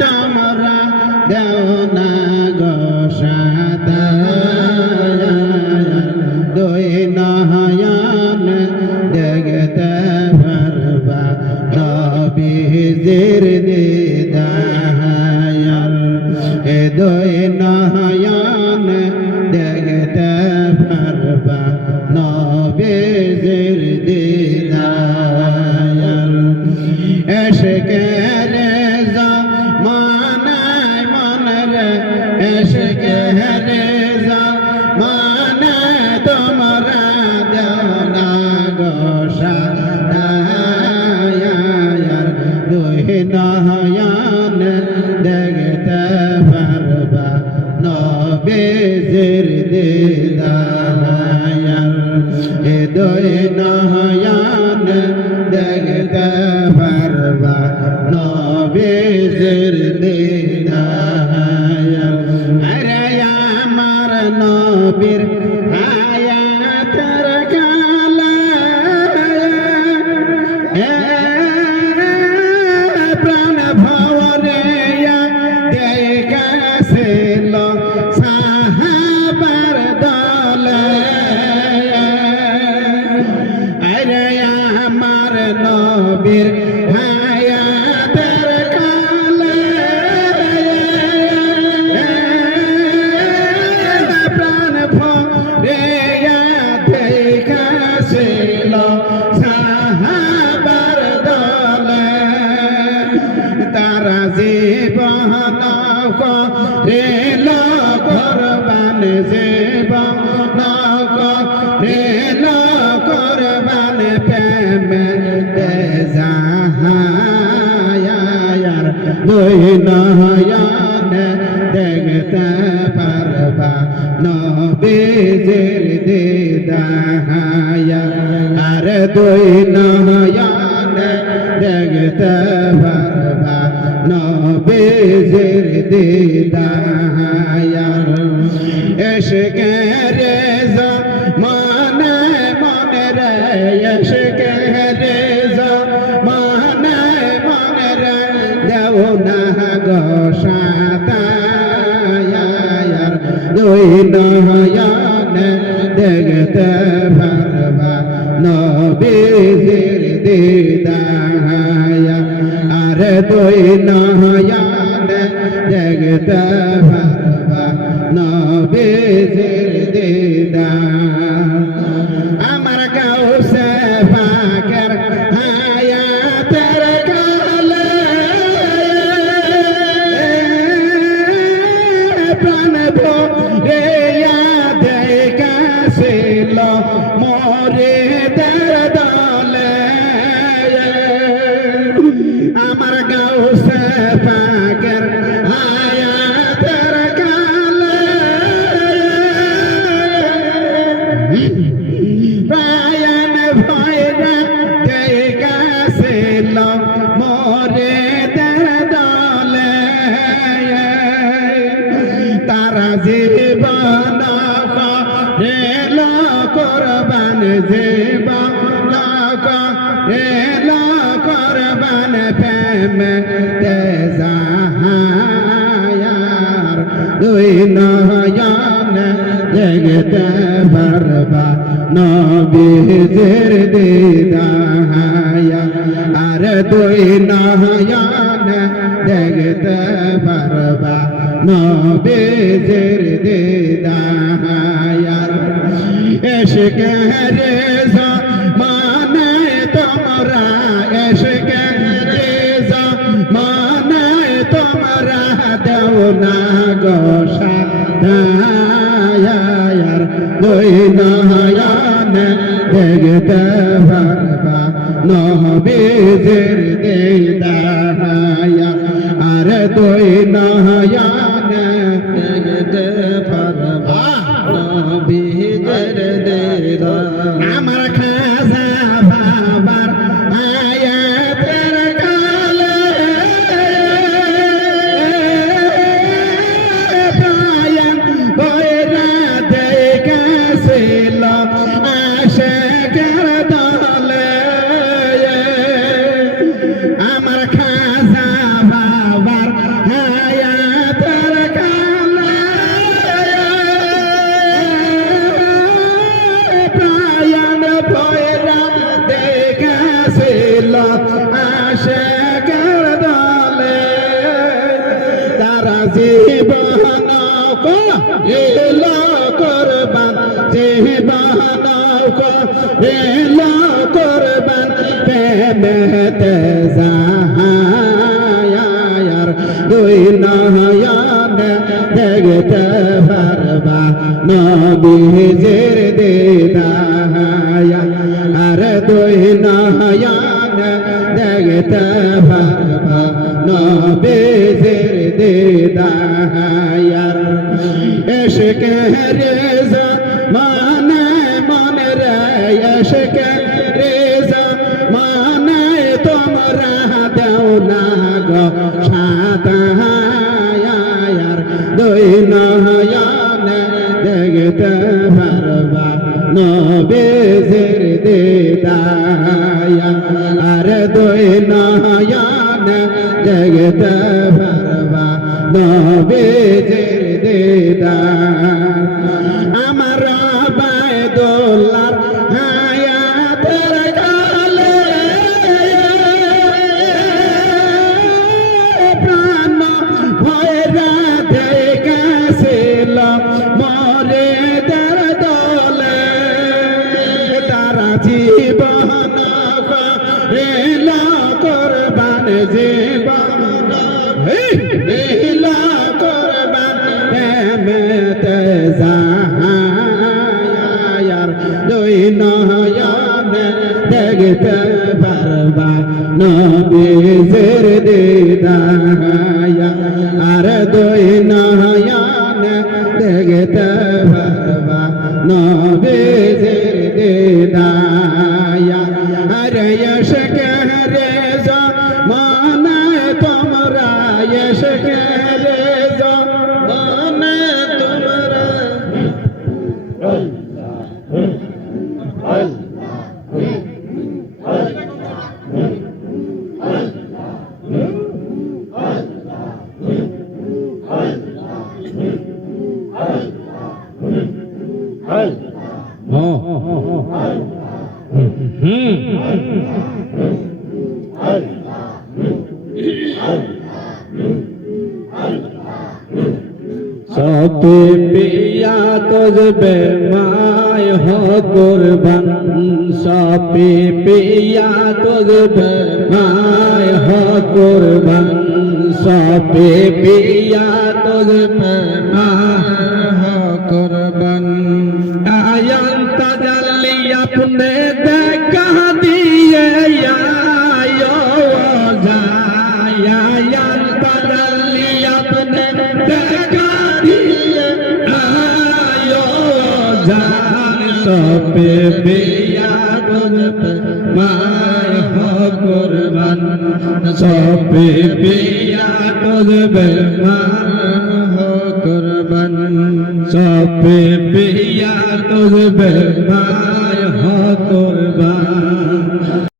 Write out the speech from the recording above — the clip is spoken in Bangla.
তোমরা দেও না গোসাদা দুই নয়ন দেখতে পারবা নবীজির দিদাহায়াল এ দুই নয় এসকের জামানায় তোমরা দেওনা গোসা দায়ার দুই নয়ন দেখতে পারবা নবেজের দিদার এ দুই নয়ন সাহাবার দলে তারা জীবন রেল করবান, জীবন রেল করবান প্রেম যাহায়ার দুই নয়ন দেখতে পারবা নবীজির দিদাহায়া আর দুই নয়ন দেখতে পারবা নবীজির দিদাহায়া এসকে রে মনে মনে রে এসকে রে মনে মনে রে দেও না গো সাতায়ার দুই নয়ন দেখতে পারবা নবীজির দিদায়া, আর দুই নয়ন দেখতে পারবা নবীজির দিদা। আমার গাউসে পাকের হায়াতের কালে প্রাণ ভরে করবান জীবন রেল করবান প্রেম তেজাহায়ার। দুই নয়ন জগতে পারবা নবীজের দিদাহায়া আর দুই নয়ন দেখতে পারবা নবীজের দিদাহায়া এসকে রে মানে তোমরা এসকে রে মানে তোমরা দেও না গোসা দায়ার দুই নয়ন দেখতে পারবা নহবীজের দিদায়া এল করবান জীবন এল করবান প্রেমেতে যাহায়ার দুই নয়ন দেখতে পারবা, নবীজির দিদায়া আর দুই নয়ন দেখতে পারবা নবীজির আর দুই নয়ন পারবা নবেজের দিদায়া আমার করবান জীবন রেল করবান প্রেমেতে যাহায়ার দুই নয়ন দেখতে পারবা নবীজের সপে পিয়া তোজবে মায় হো কুরবান। সপে পিয়া তোজবে মায় হো কুরবান। সপে পিয়া তোজবে মায় হো স্বপ্নে দেখা দিয়ে সপে বিয়ার মার হরবান সপে বিয়ার মার হরবান সপে বিয়ার মায় पे